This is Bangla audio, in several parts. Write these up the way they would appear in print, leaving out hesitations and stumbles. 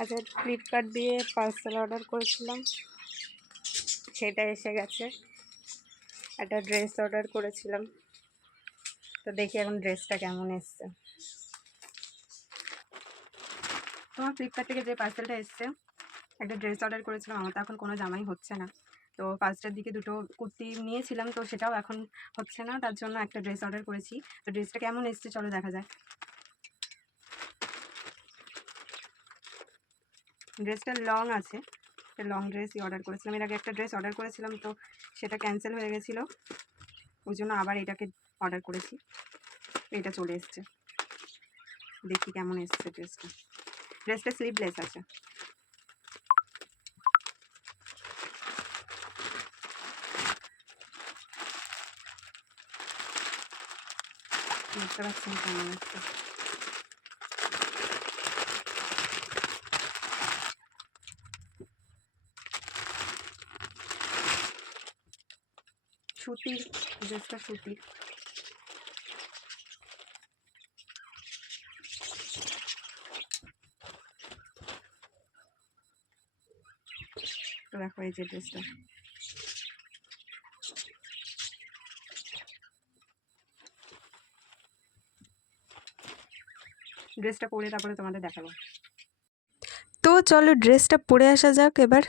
আচ্ছা, ফ্লিপকার্ট দিয়ে পার্সেল অর্ডার করেছিলাম, সেটা এসে গেছে। একটা ড্রেস অর্ডার করেছিলাম, তো দেখি এখন ড্রেসটা কেমন এসছে। তোমার ফ্লিপকার্ট থেকে যে পার্সেলটা এসছে, একটা ড্রেস অর্ডার করেছিলাম, আমার তো এখন কোনো জামাই হচ্ছে না। তো ফার্স্টের দিকে দুটো কুর্তি নিয়েছিলাম, তো সেটাও এখন হচ্ছে না, তার জন্য একটা ড্রেস অর্ডার করেছি। তো ড্রেসটা কেমন এসছে চলো দেখা যায়। ড্রেসটা লং আছে, একটা লং ড্রেসই অর্ডার করেছিলাম। এর আগে একটা ড্রেস অর্ডার করেছিলাম, তো সেটা ক্যান্সেল হয়ে গেছিলো, ওই জন্য আবার এটাকে অর্ডার করেছি। এটা চলে এসছে, দেখি কেমন এসছে ড্রেসটা। ড্রেসটা স্লিভলেস আছে। বুঝতে পারছেন কেমন এসছে। সুতির, ড্রেসটা সুতির। তো দেখো এই যে ড্রেসটা, ড্রেসটা পরে তারপরে তোমাদের দেখাবো। তো চলো ড্রেসটা পরে আসা যাক এবার।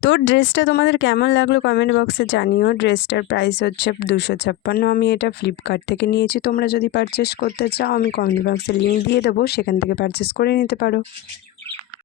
তো ড্রেসটা তোমাদের কেমন লাগলো কমেন্ট বক্সে জানিও। ড্রেসটার প্রাইস হচ্ছে 256। আমি এটা ফ্লিপকার্ট থেকে নিয়েছি। তোমরা যদি পারচেস করতে চাও আমি কমেন্ট বক্সে লিঙ্ক দিয়ে দেবো, সেখান থেকে পারচেস করে নিতে পারো।